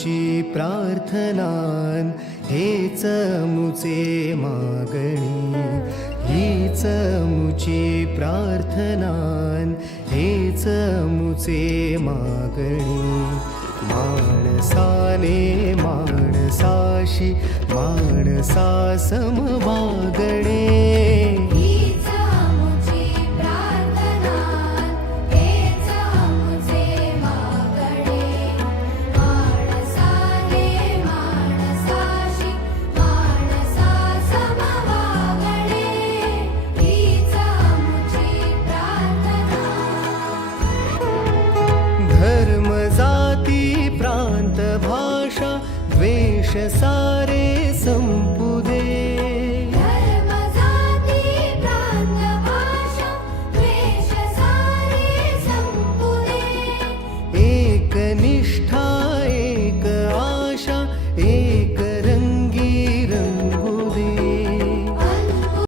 मुची प्रार्थनान हेच मुचे मागणी, हीच मुची प्रार्थनान हेच मुचे मागणी. माणसाने माणसाशी माणसा सम वागणे, धर्म जाती प्रांत भाषा द्वेष